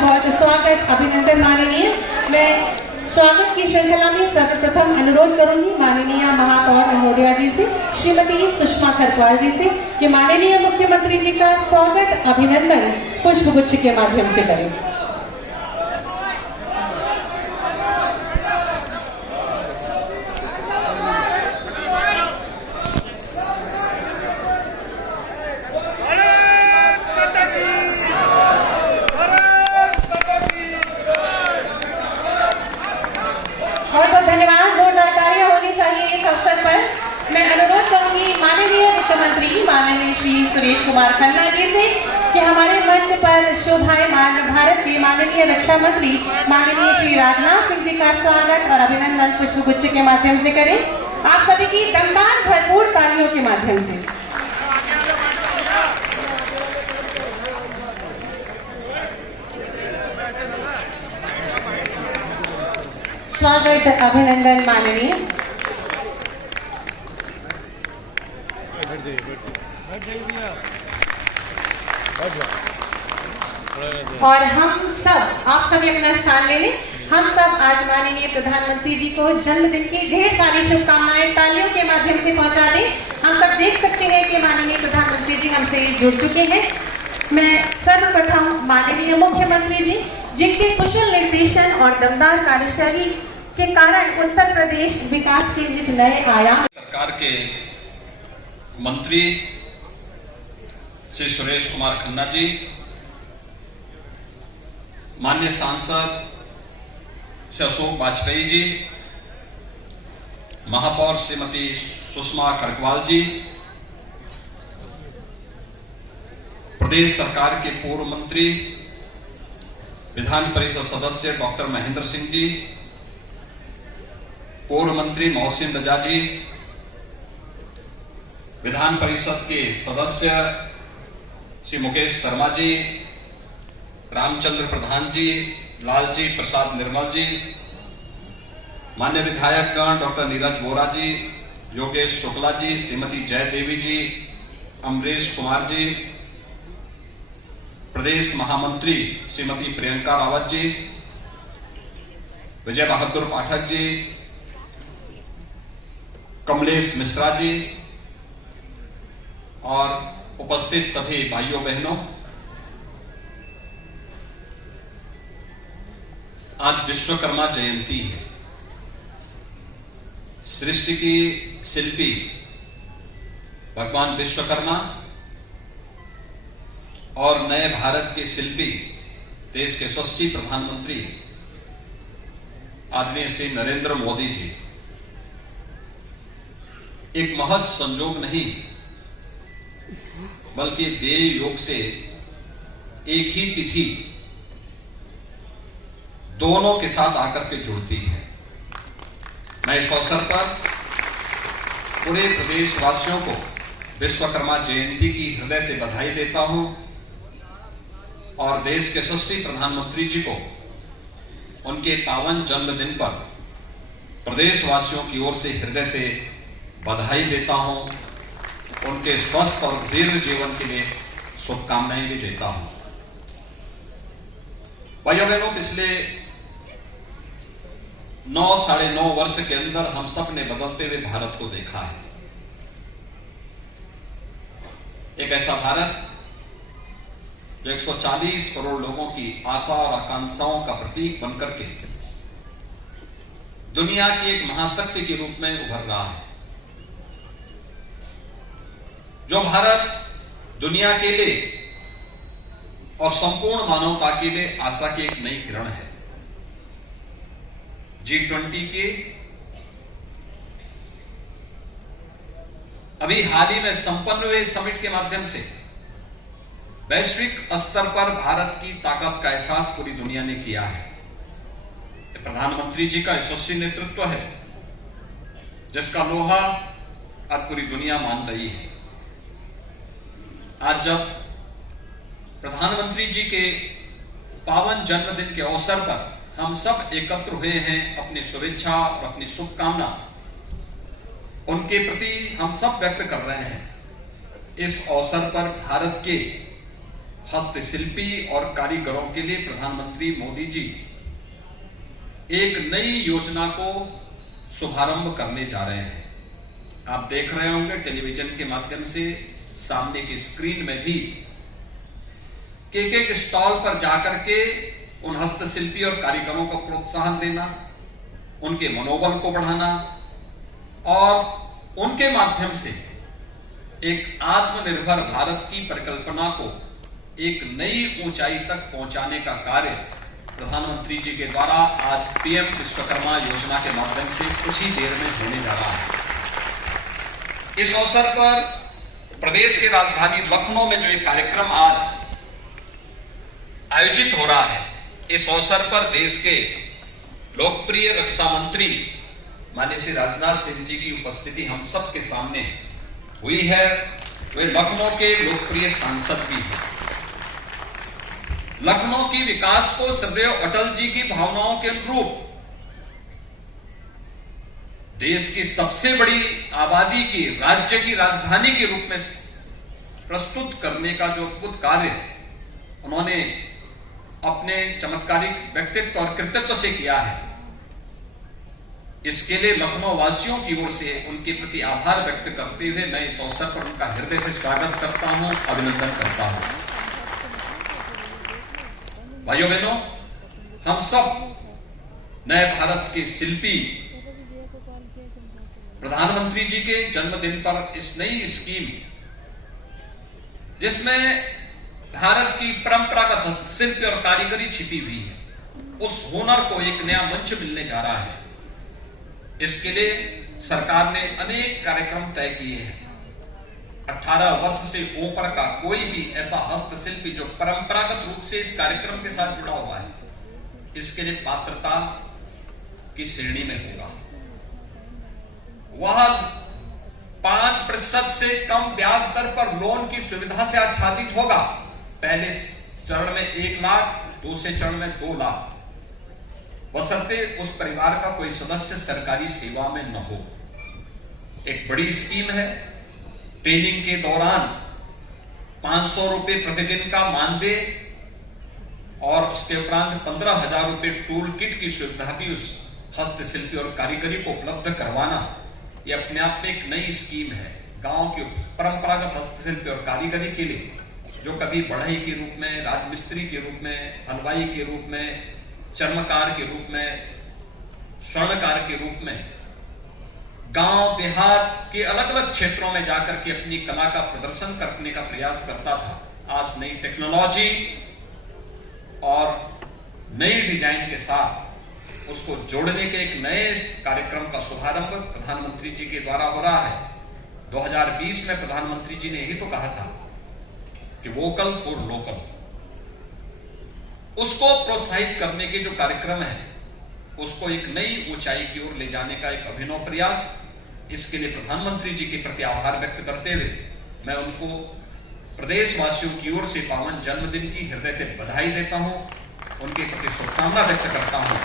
बहुत स्वागत अभिनंदन माननीय। मैं स्वागत की श्रृंखला में सर्वप्रथम अनुरोध करूंगी माननीय महापौर महोदया जी से, श्रीमती सुषमा खरकवाल जी से कि माननीय मुख्यमंत्री जी का स्वागत अभिनंदन पुष्पगुच्छ के माध्यम से करें। मैं अनुरोध करूंगी माननीय मुख्यमंत्री माननीय श्री सुरेश कुमार खन्ना जी से कि हमारे मंच पर शोभायमान भारत के माननीय रक्षा मंत्री माननीय श्री राजनाथ सिंह जी का स्वागत और अभिनंदन पुष्पगुच्छ के माध्यम से करें। आप सभी की दमदार भरपूर तालियों के माध्यम से स्वागत अभिनंदन माननीय। और हम सब, आप सभी अपना स्थान ले लें। हम सब आज माननीय प्रधानमंत्री जी को जन्मदिन की ढेर सारी शुभकामनाएं तालियों के माध्यम से पहुंचा दें। हम सब देख सकते हैं कि माननीय प्रधानमंत्री जी हमसे जुड़ चुके हैं। मैं सर्वप्रथम माननीय मुख्यमंत्री जी जिनके कुशल निर्देशन और दमदार कार्यशैली के कारण उत्तर प्रदेश विकास के नित नए आयाम। सरकार के मंत्री श्री सुरेश कुमार खन्ना जी, माननीय सांसद श्री अशोक वाजपेयी जी, महापौर श्रीमती सुषमा खरकवाल जी, प्रदेश सरकार के पूर्व मंत्री विधान परिषद सदस्य डॉक्टर महेंद्र सिंह जी, पूर्व मंत्री मोहसिन रजा जी, विधान परिषद के सदस्य श्री मुकेश शर्मा जी, रामचंद्र प्रधान जी, लालजी प्रसाद निर्मल जी, मान्य विधायकगण डॉक्टर नीरज वोरा जी, योगेश शुक्ला जी, श्रीमती जय देवी जी, अमरीश कुमार जी, प्रदेश महामंत्री श्रीमती प्रियंका रावत जी, विजय बहादुर पाठक जी, कमलेश मिश्रा जी और उपस्थित सभी भाइयों बहनों, आज विश्वकर्मा जयंती है। सृष्टि की शिल्पी भगवान विश्वकर्मा और नए भारत के शिल्पी देश के यशस्वी प्रधानमंत्री आदरणीय श्री नरेंद्र मोदी जी एक महज संजोग नहीं बल्कि देव योग से एक ही तिथि दोनों के साथ आकर के जुड़ती है। मैं इस अवसर पर पूरे प्रदेशवासियों को विश्वकर्मा जयंती की हृदय से बधाई देता हूं और देश के यशस्वी प्रधानमंत्री जी को उनके पावन जन्मदिन पर प्रदेशवासियों की ओर से हृदय से बधाई देता हूं। उनके स्वस्थ और दीर्घ जीवन के लिए शुभकामनाएं भी देता हूं। भाइयों बहनों, पिछले 9-9.5 वर्ष के अंदर हम सब ने बदलते हुए भारत को देखा है। एक ऐसा भारत जो 140 करोड़ लोगों की आशा और आकांक्षाओं का प्रतीक बनकर के दुनिया की एक महाशक्ति के रूप में उभर रहा है। जो भारत दुनिया के लिए और संपूर्ण मानवता के लिए आशा की एक नई किरण है। G20 के अभी हाल ही में संपन्न हुए समिट के माध्यम से वैश्विक स्तर पर भारत की ताकत का एहसास पूरी दुनिया ने किया है। प्रधानमंत्री जी का यशस्वी नेतृत्व है जिसका लोहा आज पूरी दुनिया मान रही है। आज जब प्रधानमंत्री जी के पावन जन्मदिन के अवसर पर हम सब एकत्र हुए हैं, अपनी शुभेच्छा और अपनी शुभकामना उनके प्रति हम सब व्यक्त कर रहे हैं। इस अवसर पर भारत के हस्तशिल्पी और कारीगरों के लिए प्रधानमंत्री मोदी जी एक नई योजना को शुभारंभ करने जा रहे हैं। आप देख रहे होंगे टेलीविजन के माध्यम से, सामने की स्क्रीन में भी, एक एक स्टॉल पर जाकर के उन हस्तशिल्पी और कारीगरों को प्रोत्साहन देना, उनके मनोबल को बढ़ाना और उनके माध्यम से एक आत्मनिर्भर भारत की परिकल्पना को एक नई ऊंचाई तक पहुंचाने का कार्य प्रधानमंत्री जी के द्वारा आज पीएम विश्वकर्मा योजना के माध्यम से कुछ ही देर में होने जा रहा है। इस अवसर पर प्रदेश की राजधानी लखनऊ में जो एक कार्यक्रम आज आयोजित हो रहा है, इस अवसर पर देश के लोकप्रिय रक्षा मंत्री माननीय श्री राजनाथ सिंह जी की उपस्थिति हम सबके सामने हुई है। वे लखनऊ के लोकप्रिय सांसद भी हैं। लखनऊ की विकास को सदैव अटल जी की भावनाओं के अनुरूप देश की सबसे बड़ी आबादी की राज्य की राजधानी के रूप में प्रस्तुत करने का जो अद्भुत कार्य उन्होंने अपने चमत्कारिक व्यक्तित्व और कृतित्व से किया है, इसके लिए लखनऊ वासियों की ओर से उनके प्रति आभार व्यक्त करते हुए मैं इस अवसर पर उनका हृदय से स्वागत करता हूं, अभिनंदन करता हूं। भाइयों बहनों, हम सब नए भारत के शिल्पी प्रधानमंत्री जी के जन्मदिन पर इस नई स्कीम, जिसमें भारत की परंपरागत हस्तशिल्प और कारीगरी छिपी हुई है, उस हुनर को एक नया मंच मिलने जा रहा है। इसके लिए सरकार ने अनेक कार्यक्रम तय किए हैं। 18 वर्ष से ऊपर का कोई भी ऐसा हस्तशिल्पी जो परंपरागत रूप से इस कार्यक्रम के साथ जुड़ा हुआ है, इसके लिए पात्रता की श्रेणी में होगा। वह 5% से कम ब्याज दर पर लोन की सुविधा से आच्छादित होगा। पहले चरण में 1 लाख, दूसरे चरण में 2 लाख, बशर्ते उस परिवार का कोई सदस्य सरकारी सेवा में न हो। एक बड़ी स्कीम है। ट्रेनिंग के दौरान 500 रुपए प्रतिदिन का मानदेय और उसके उपरांत 15,000 रुपए टूल किट की सुविधा भी उस हस्तशिल्पी और कारीगरी को उपलब्ध करवाना, यह अपने आप में एक नई स्कीम है। गांव की परंपरागत हस्तशिल्पी और कारीगरी के लिए जो कभी बढ़ई के रूप में, राजमिस्त्री के रूप में, हलवाई के रूप में, चर्मकार के रूप में, स्वर्णकार के रूप में गांव देहात के अलग अलग क्षेत्रों में जाकर के अपनी कला का प्रदर्शन करने का प्रयास करता था, आज नई टेक्नोलॉजी और नई डिजाइन के साथ उसको जोड़ने के एक नए कार्यक्रम का शुभारंभ प्रधानमंत्री जी के द्वारा हो रहा है। 2020 में प्रधानमंत्री जी ने यही तो कहा था कि वोकल फॉर लोकल, उसको प्रोत्साहित करने के जो कार्यक्रम है, उसको एक नई ऊंचाई की ओर ले जाने का एक अभिनव प्रयास। इसके लिए प्रधानमंत्री जी के प्रति आभार व्यक्त करते हुए मैं उनको प्रदेशवासियों की ओर से पावन जन्मदिन की हृदय से बधाई देता हूं, उनके प्रति शुभकामना व्यक्त करता हूं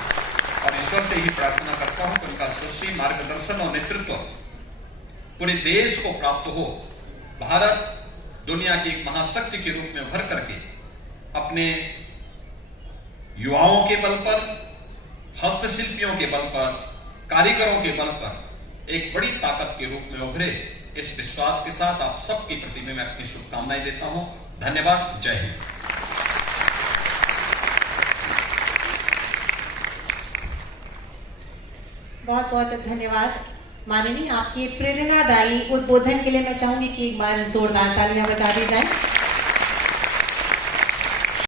और ईश्वर से ही प्रार्थना करता हूं कि उनका यशस्वी मार्गदर्शन और नेतृत्व पूरे देश को प्राप्त हो। भारत दुनिया की एक महाशक्ति के रूप में उभर करके अपने युवाओं के बल पर, हस्तशिल्पियों के बल पर, कारीगरों के बल पर एक बड़ी ताकत के रूप में उभरे, इस विश्वास के साथ आप सबके प्रति मैं अपनी शुभकामनाएं देता हूं। धन्यवाद। जय हिंद। बहुत बहुत धन्यवाद माननीय, आपके प्रेरणादायी उद्बोधन के लिए मैं चाहूंगी कि एक बार जोरदार तालियां बजा दी जाए।